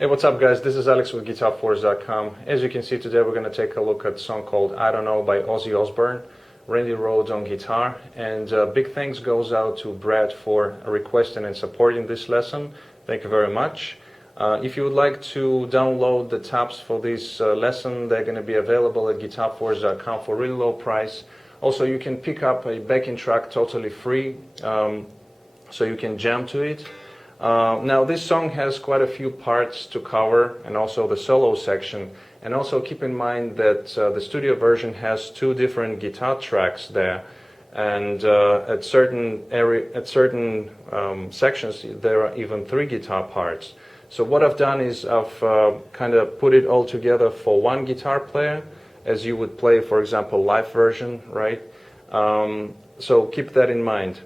Hey, what's up guys? This is Alex with GuitarForce.com. As you can see, today we're going to take a look at a song called I Don't Know by Ozzy Osbourne, Randy Rhoads on guitar, and big thanks goes out to Brad for requesting and supporting this lesson. Thank you very much. If you would like to download the tabs for this lesson, they're going to be available at GuitarForce.com for a really low price. Also, you can pick up a backing track totally free, so you can jam to it. Now this song has quite a few parts to cover, and also the solo section, and also keep in mind that the studio version has two different guitar tracks there, and at certain sections there are even three guitar parts. So what I've done is I've kind of put it all together for one guitar player, as you would play, for example, live version, right? So keep that in mind.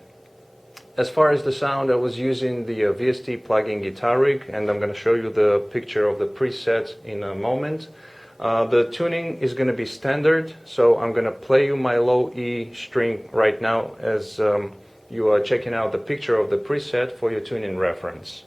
As far as the sound, I was using the VST plugin Guitar Rig, and I'm going to show you the picture of the preset in a moment. The tuning is going to be standard, so I'm going to play you my low E string right now as you are checking out the picture of the preset for your tuning reference.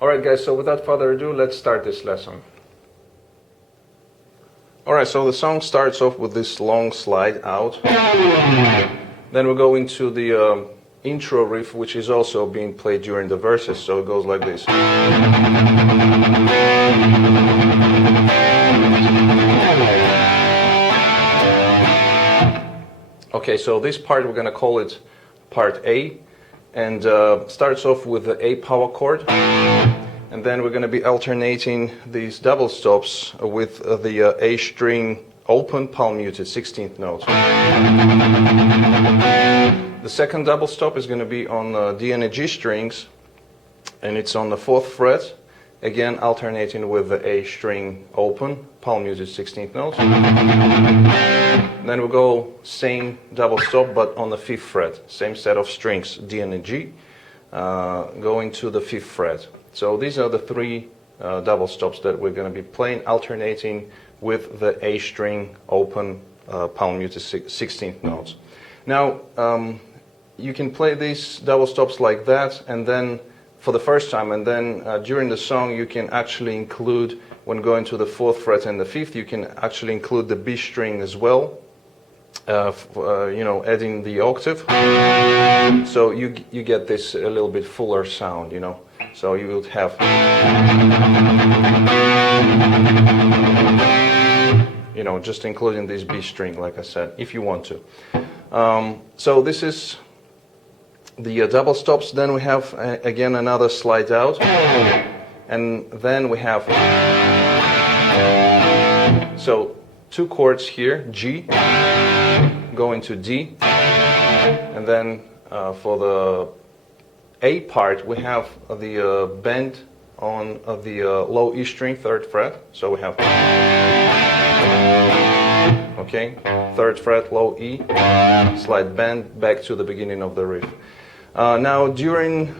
Alright guys, so without further ado, let's start this lesson. Alright, so the song starts off with this long slide out. Then we go into the intro riff, which is also being played during the verses, so it goes like this. Okay, so this part we're going to call it part A, and starts off with the A power chord, and then we're going to be alternating these double stops with the A string open, palm muted, 16th note. The second double stop is going to be on D and G strings, and it's on the 4th fret, again alternating with the A string open, palm muted, 16th note. Then we'll go same double stop but on the 5th fret, same set of strings, D and G, going to the 5th fret. So these are the three double stops that we're going to be playing, alternating with the A string open, palm muted, 16th notes. Now you can play these double stops like that, and then for the first time, and then during the song you can actually include, when going to the 4th fret and the 5th, you can actually include the B string as well, you know, adding the octave, so you get this a little bit fuller sound, you know. So you will have, you know, just including this B string, like I said, if you want to. So this is the double stops. Then we have again another slide out, and then we have, so two chords here, G, going to D, and then for the A part we have the bend on the low E string, 3rd fret, so we have, okay, 3rd fret, low E, slight bend back to the beginning of the riff. Now during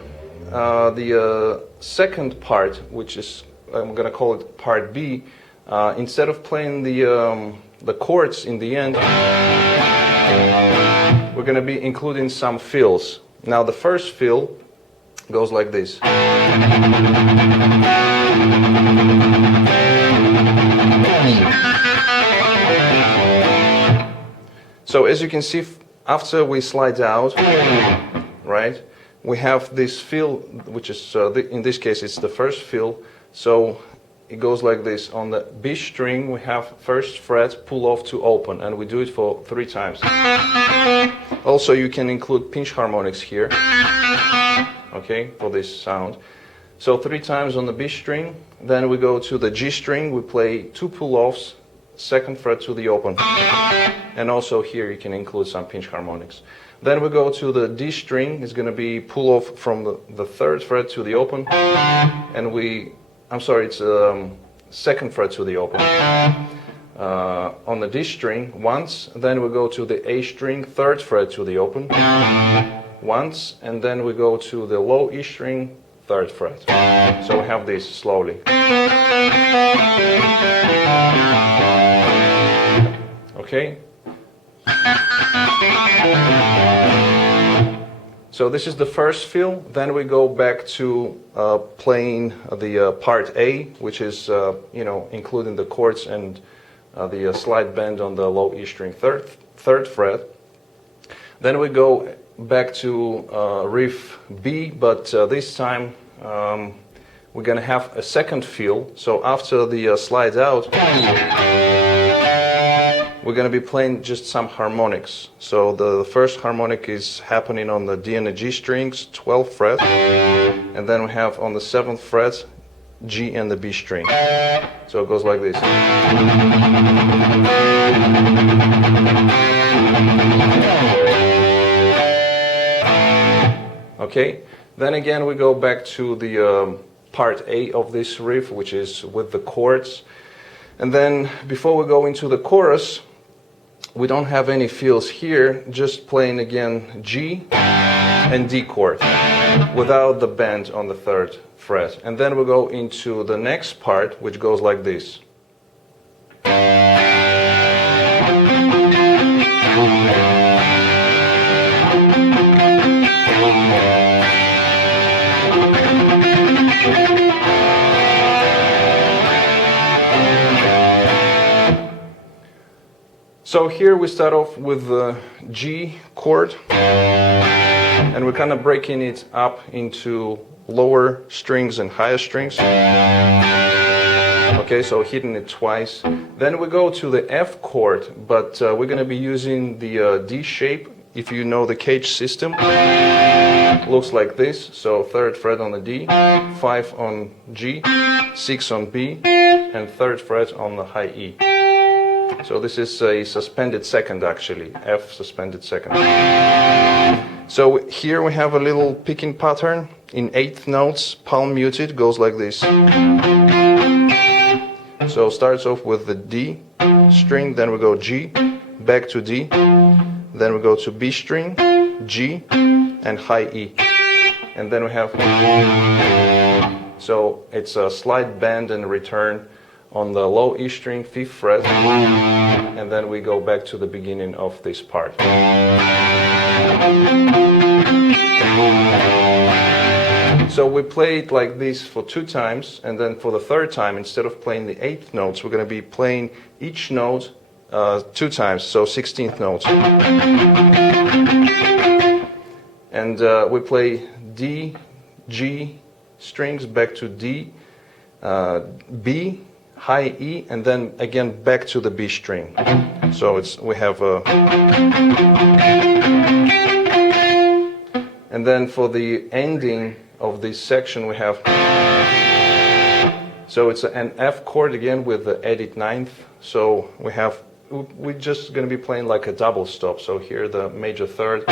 the second part, which is, I'm going to call it part B, instead of playing the chords in the end, we're going to be including some fills. Now the first fill goes like this. So as you can see, after we slide out, right, we have this fill, which is, in this case it's the first fill, so it goes like this. On the B string we have 1st fret, pull off to open, and we do it for 3 times. Also you can include pinch harmonics here, okay, for this sound. So 3 times on the B string, then we go to the G string, we play 2 pull-offs, 2nd fret to the open, and also here you can include some pinch harmonics. Then we go to the D string, it's going to be pull-off from the 3rd fret to the open, and it's 2nd fret to the open. On the D string once, then we go to the A string, 3rd fret to the open once, and then we go to the low E string, 3rd fret. So we have this slowly. Okay? So this is the first fill. Then we go back to playing the part A, which is including the chords and the slide bend on the low E string third fret. Then we go back to riff B, but this time we're going to have a second fill. So after the slides out, we're going to be playing just some harmonics. So the first harmonic is happening on the D and the G strings, 12th fret, and then we have on the 7th fret G and the B string. So it goes like this. Okay, then again we go back to the part A of this riff, which is with the chords. And then before we go into the chorus, we don't have any fills here, just playing again G and D chord without the bend on the 3rd fret. And then we go into the next part, which goes like this. So here we start off with the G chord, and we're kind of breaking it up into lower strings and higher strings. Okay, so hitting it twice. Then we go to the F chord, but we're going to be using the D shape. If you know the cage system, looks like this. So 3rd fret on the D, 5 on G, 6 on B, and 3rd fret on the high E. So this is a suspended second, actually, F suspended second. So here we have a little picking pattern in 8th notes, palm muted, goes like this. So starts off with the D string, then we go G, back to D, then we go to B string, G, and high E. And then we have, so it's a slide bend and return on the low E string, 5th fret, and then we go back to the beginning of this part. So we play it like this for 2 times, and then for the 3rd time, instead of playing the 8th notes, we're going to be playing each note 2 times, so 16th notes. And we play D, G strings, back to D, B, high E, and then again back to the B string. So we have a, and then for the ending of this section we have, so it's an F chord again with the added 9th. So we're just going to be playing like a double stop. So here the major 3rd,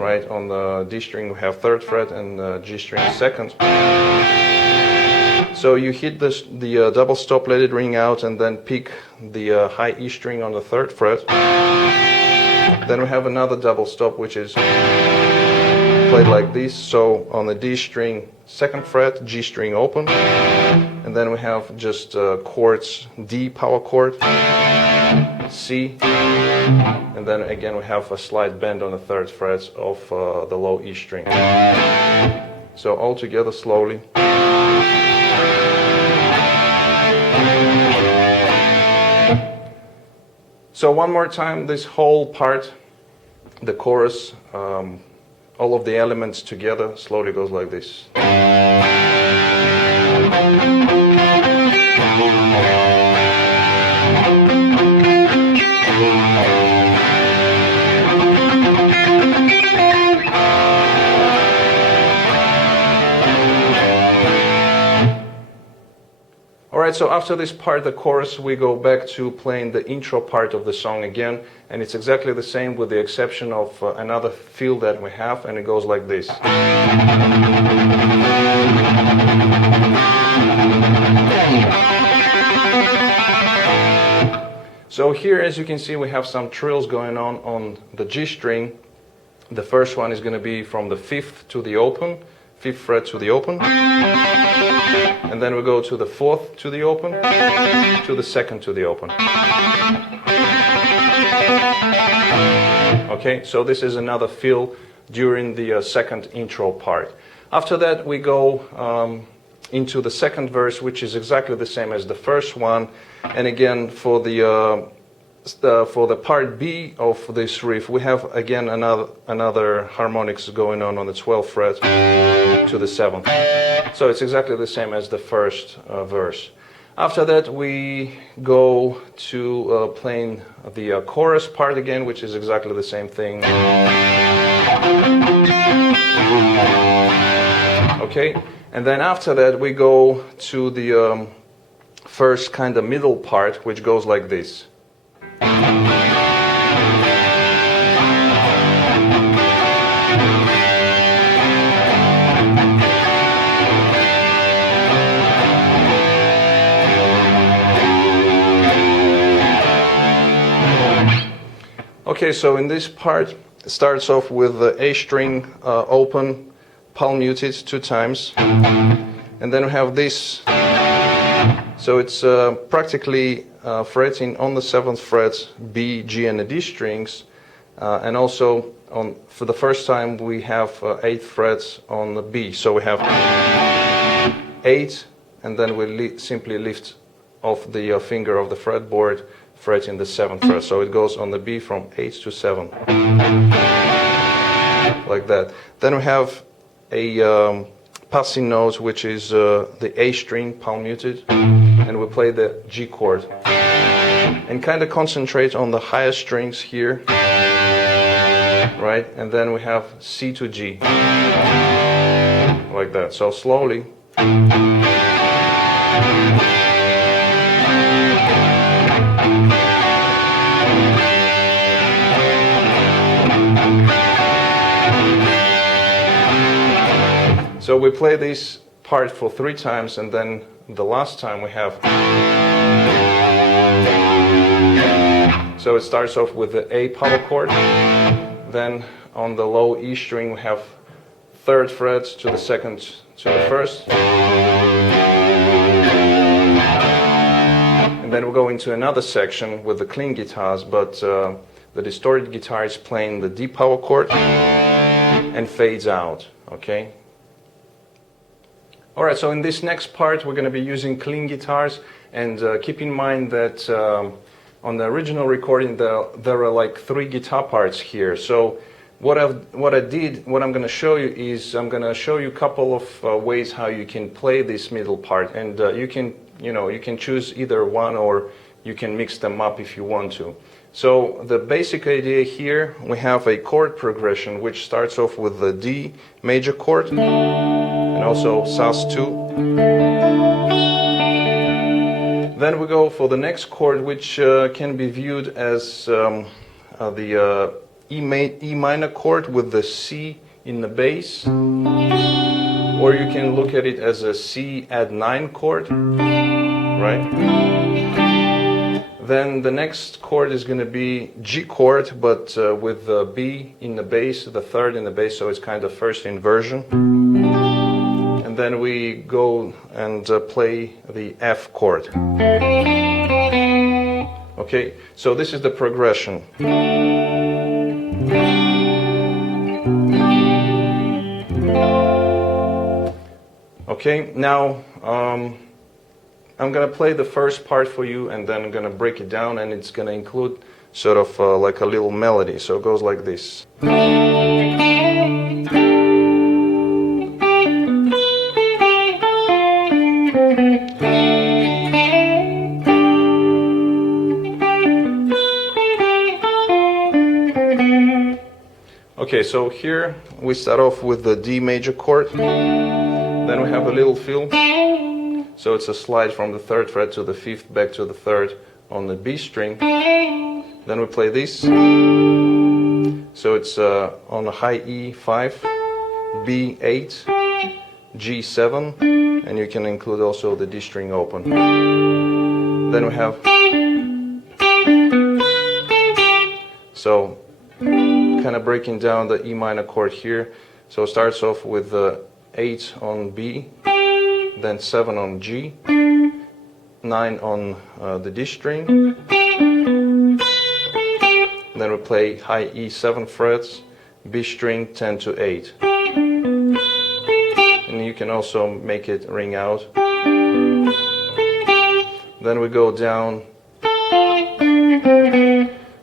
right, on the D string we have 3rd fret and the G string 2nd. So you hit the double stop, let it ring out, and then pick the high E string on the 3rd fret. Then we have another double stop, which is played like this. So on the D string, 2nd fret, G string open, and then we have just chords, D power chord, C, and then again we have a slide bend on the 3rd fret of the low E string. So all together slowly. So one more time, this whole part, the chorus, all of the elements together slowly goes like this. Alright, so after this part, the chorus, we go back to playing the intro part of the song again, and it's exactly the same with the exception of another fill that we have, and it goes like this. So here, as you can see, we have some trills going on the G string. The first one is going to be from the 5th to the open, 5th fret to the open, and then we go to the 4th to the open, to the 2nd to the open. Okay, so this is another fill during the second intro part. After that we go into the second verse, which is exactly the same as the first one, and again for the part B of this riff we have again another harmonics going on the 12th fret to the 7th. So it's exactly the same as the first verse. After that we go to playing the chorus part again, which is exactly the same thing. Okay, and then after that we go to the first kind of middle part, which goes like this. Okay, so in this part it starts off with the A string open, palm muted 2 times, and then we have this. So it's practically fretting on the 7th fret B, G and the D strings, and also for the first time we have 8th frets on the B. So we have 8, and then we simply lift off the finger of the fretboard, fretting the 7th fret. So it goes on the B from 8 to 7, like that. Then we have a passing note, which is the A string palm muted, and we play the G chord and kind of concentrate on the higher strings here, right? And then we have C to G, like that. So slowly. So we play this part for 3 times, and then the last time we have. So it starts off with the A power chord, then on the low E string we have 3rd fret to the 2nd to the 1st, and then we go into another section with the clean guitars, but the distorted guitar is playing the D power chord and fades out. Okay. Alright, so in this next part we're going to be using clean guitars, and keep in mind that on the original recording there are like 3 guitar parts here. So what I'm going to show you is I'm going to show you a couple of ways how you can play this middle part, and you can choose either one, or you can mix them up if you want to. So the basic idea here, we have a chord progression which starts off with the D major chord and also sus2. Then we go for the next chord, which can be viewed as the E minor chord with the C in the bass, or you can look at it as a C add 9 chord, right? Then the next chord is going to be G chord, but with the B in the bass, the 3rd in the bass, so it's kind of first inversion. And then we go and play the F chord. Okay, so this is the progression. Okay, now I'm going to play the first part for you, and then I'm going to break it down, and it's going to include sort of like a little melody. So it goes like this. Okay, so here we start off with the D major chord, then we have a little fill. So it's a slide from the 3rd fret to the 5th back to the 3rd on the B string. Then we play this. So it's on a high E5, B8, G7, and you can include also the D string open. Then we have. So kind of breaking down the E minor chord here. So it starts off with the 8 on B, then 7 on G, 9 on the D string, then we play high E 7 frets, B string 10 to 8, and you can also make it ring out. Then we go down,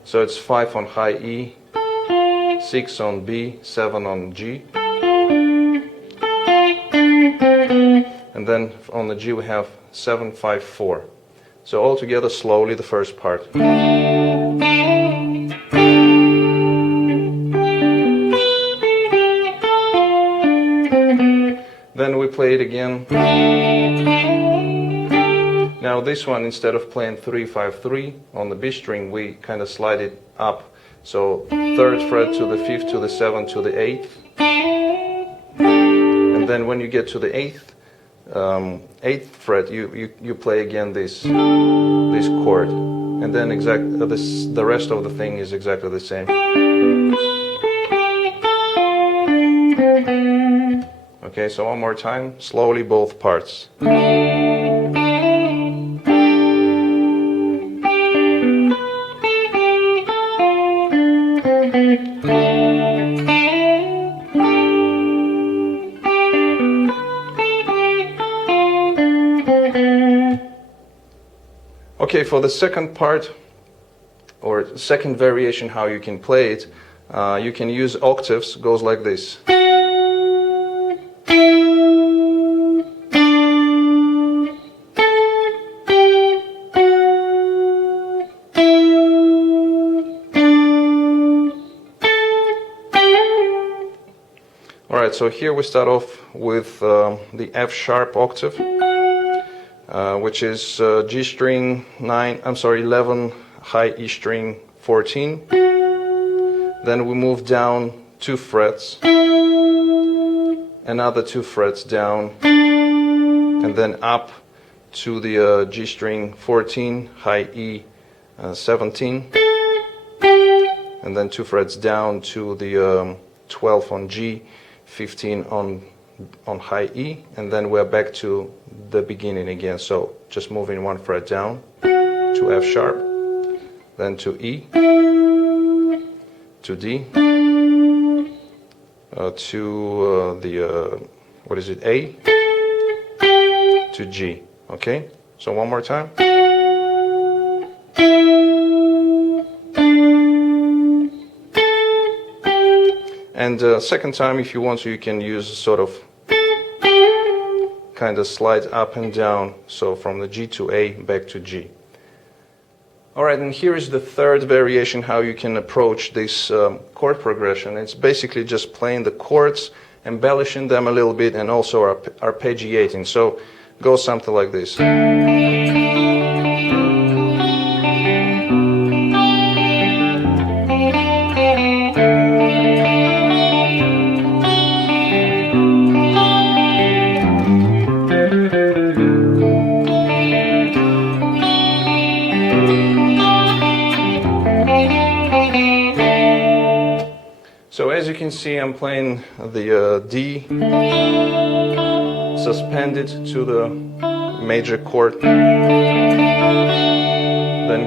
so it's 5 on high E, 6 on B, 7 on G, and then on the G we have 7, 5, 4. So all together slowly the first part. Then we play it again. Now this one, instead of playing 3, 5, 3 on the B string, we kind of slide it up. So 3rd fret to the 5th to the 7th to the 8th. And then when you get to the 8th fret, you play again this chord. And then the rest of the thing is exactly the same. Okay, so one more time, slowly both parts. Okay, for the second part, or second variation how you can play it, you can use octaves, goes like this. Alright, so here we start off with the F sharp octave, which is G string 11, high E string 14. Then we move down 2 frets, another 2 frets down, and then up to the G string 14, high E 17, and then 2 frets down to the 12 on G, 15 on high E, and then we're back to the beginning again. So just moving 1 fret down to F sharp, then to E, to D, to what is it, A, to G. Okay, so one more time. And second time, if you want to, you can use sort of kind of slide up and down, so from the G to A, back to G. Alright, and here is the third variation how you can approach this chord progression. It's basically just playing the chords, embellishing them a little bit, and also arpeggiating. So it goes something like this. So as you can see, I'm playing the D suspended to the major chord, then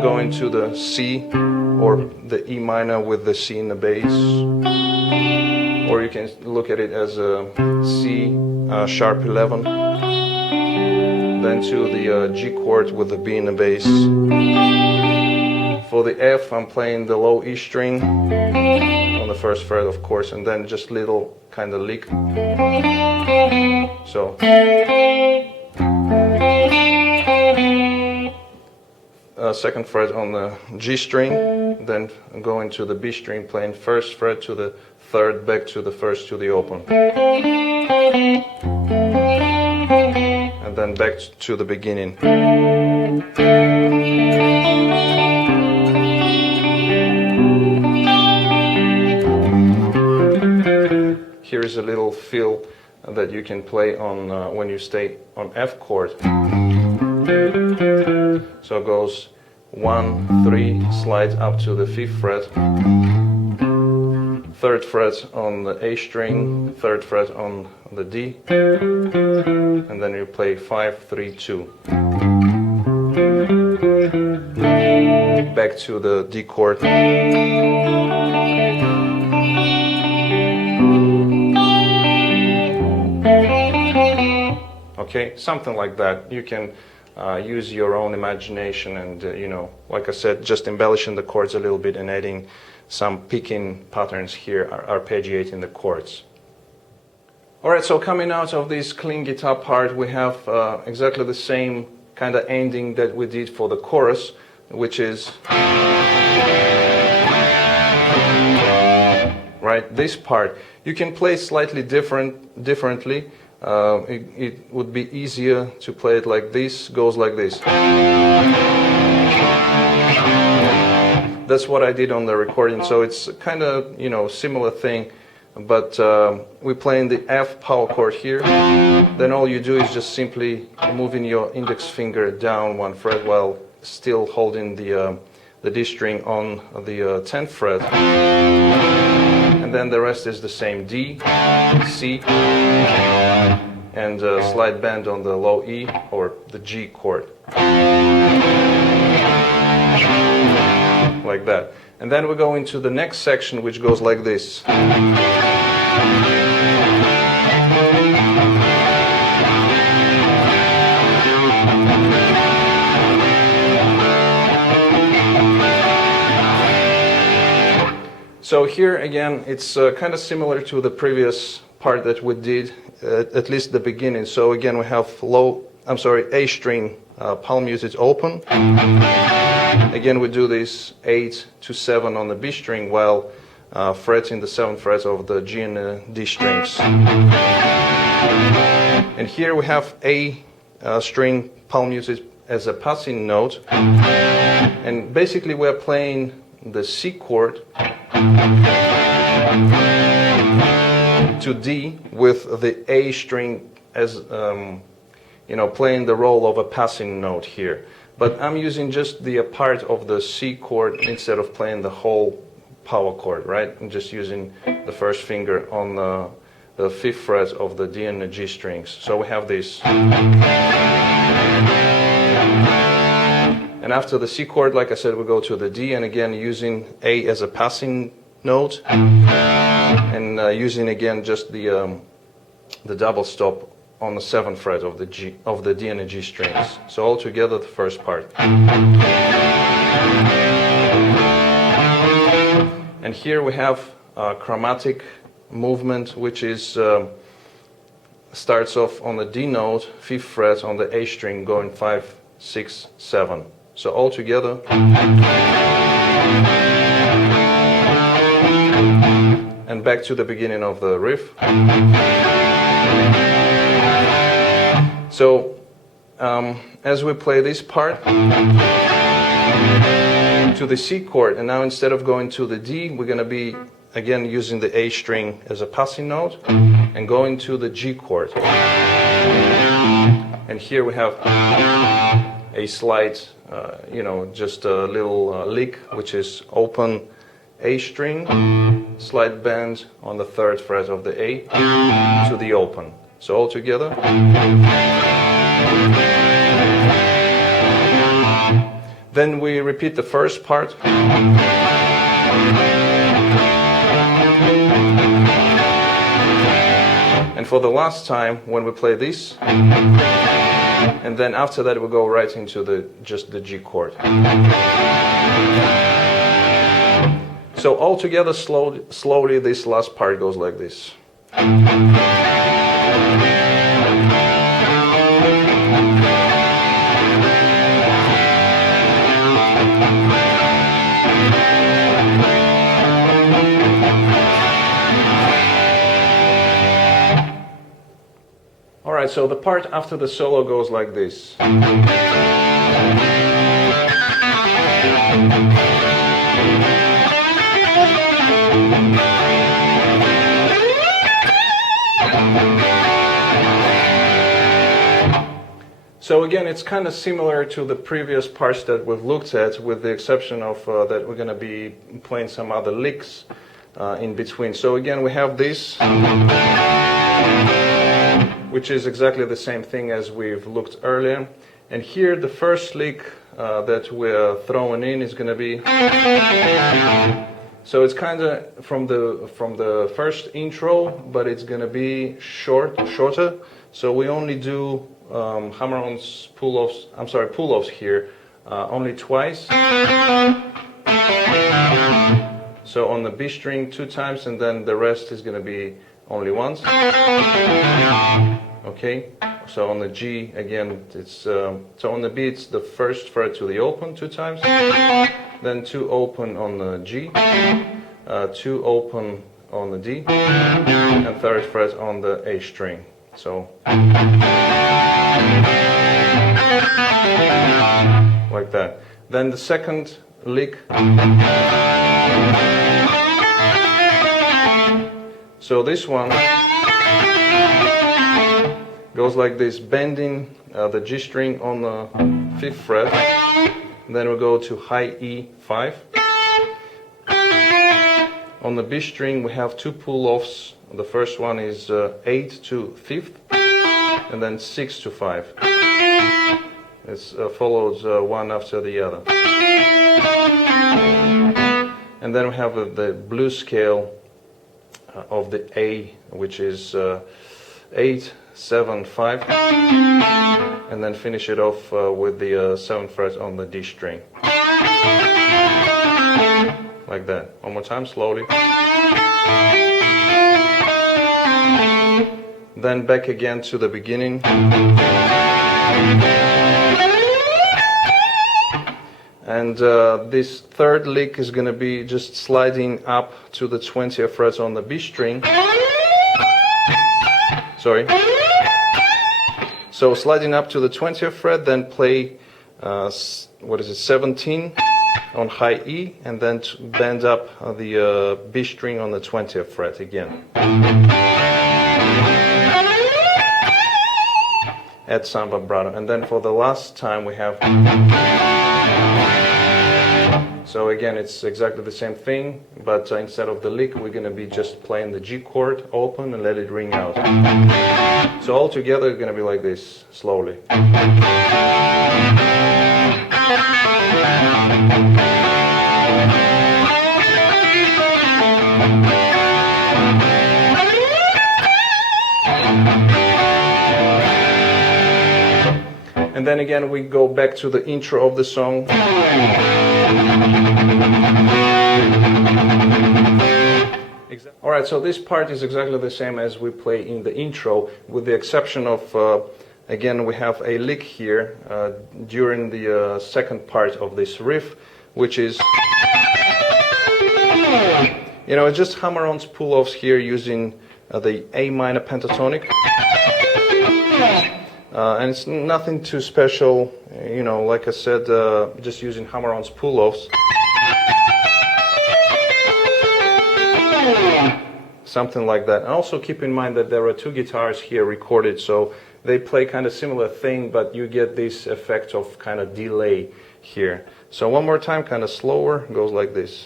going to the C or the E minor with the C in the bass, or you can look at it as a C sharp 11, then to the G chord with the B in the bass. For the F, I'm playing the low E string on the first fret, of course, and then just little kind of lick. So second fret on the G string, then going to the B string, playing first fret to the third, back to the first to the open, and then back to the beginning. Here is a little feel that you can play on when you stay on F chord. So it goes 1, 3, slides up to the 5th fret, 3rd fret on the A string, 3rd fret on the D, and then you play 5, 3, 2. Back to the D chord. Okay, something like that. You can use your own imagination and, you know, like I said, just embellishing the chords a little bit and adding some picking patterns here, arpeggiating the chords. Alright, so coming out of this clean guitar part, we have exactly the same kind of ending that we did for the chorus, which is, right, this part. You can play slightly differently. It would be easier to play it like this, goes like this. That's what I did on the recording, so it's kind of, you know, similar thing, but we're playing the F power chord here. Then all you do is just simply moving your index finger down 1 fret while still holding the D string on the 10th fret. And then the rest is the same: D, C, and slide bend on the low E or the G chord. Like that. And then we go into the next section, which goes like this. So here again, it's kind of similar to the previous part that we did, at least the beginning. So again, we have A string palm usage open. Again, we do this 8 to 7 on the B string while fretting the 7th fret of the G and D strings. And here we have A string palm usage as a passing note. And basically we are playing the C chord to D with the A string as, you know, playing the role of a passing note here. But I'm using just the part of the C chord instead of playing the whole power chord, right? I'm just using the first finger on the 5th fret of the D and the G strings. So we have this. And after the C chord, like I said, we go to the D, and again using A as a passing note, and using again just the double stop on the 7th fret of the D and the G strings. So all together, the first part. And here we have chromatic movement, which is starts off on the D note, 5th fret on the A string, going 5, 6, 7. So all together. And back to the beginning of the riff. So as we play this part to the C chord, and now instead of going to the D, we're going to be again using the A string as a passing note and going to the G chord. And here we have a slight, you know, just a little lick, which is open A string, slide bend on the 3rd fret of the A to the open. So all together. Then we repeat the first part. And for the last time, when we play this, and then after that we go right into just the G chord. So all together, slowly, this last part goes like this. Alright, so the part after the solo goes like this. So again, it's kind of similar to the previous parts that we've looked at, with the exception of that we're going to be playing some other licks. in between. So again, we have this, which is exactly the same thing as we've looked earlier. And here the first lick that we're throwing in is going to be, so it's kind of from the first intro, but it's going to be shorter. So we only do hammer-ons, pull-offs here only twice. So on the B string 2 times, and then the rest is going to be only once. Okay. So on the G again, it's so on the B it's the first fret to the open 2 times, then 2 open on the G, 2 open on the D, and 3rd fret on the A string. So like that. Then the second lick. So this one goes like this, bending the G string on the 5th fret. Then we go to high E5. On the B string we have 2 pull-offs. The first one is 8 to 5th, and then 6 to 5. It follows one after the other. And then we have the blues scale of the A, which is 8, 7, 5, and then finish it off with the 7th fret on the D string. Like that. One more time, slowly. Then back again to the beginning. And this third lick is going to be just sliding up to the 20th fret on the B string. Sorry. So sliding up to the 20th fret, then play 17 on high E, and then bend up the B string on the 20th fret again. Add some vibrato, and then for the last time we have. So again, it's exactly the same thing, but instead of the lick, we're going to be just playing the G chord open and let it ring out. So all together, it's going to be like this, slowly. And then again, we go back to the intro of the song. Alright, so this part is exactly the same as we play in the intro, with the exception of, again, we have a lick here during the second part of this riff, which is, it's just hammer-ons, pull-offs here using the A minor pentatonic. And it's nothing too special, like I said, just using hammer-ons, pull-offs. Something like that. And also keep in mind that there are 2 guitars here recorded, so they play kind of similar thing, but you get this effect of kind of delay here. So one more time, kind of slower, goes like this.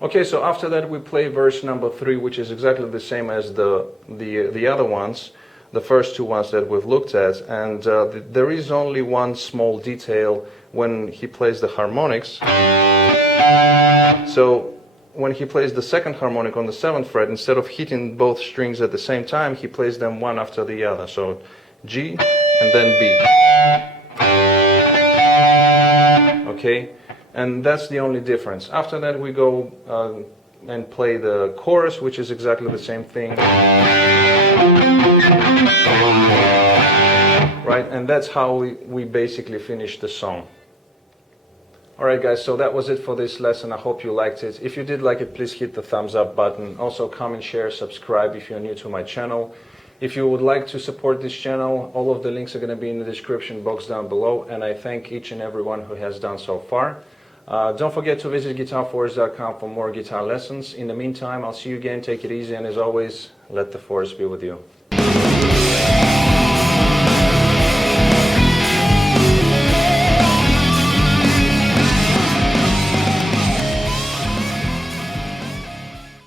Okay, so after that we play verse number 3, which is exactly the same as the other ones, the first 2 ones that we've looked at, and there is only one small detail when he plays the harmonics. So when he plays the second harmonic on the 7th fret, instead of hitting both strings at the same time, he plays them one after the other. So G and then B. Okay? And that's the only difference. After that we go and play the chorus, which is exactly the same thing. Right? And that's how we basically finish the song. Alright guys, so that was it for this lesson. I hope you liked it. If you did like it, please hit the thumbs up button. Also comment, share, subscribe if you're new to my channel. If you would like to support this channel, all of the links are going to be in the description box down below, and I thank each and everyone who has done so far. Don't forget to visit GuitarForce.com for more guitar lessons. In the meantime, I'll see you again. Take it easy, and as always, let the force be with you.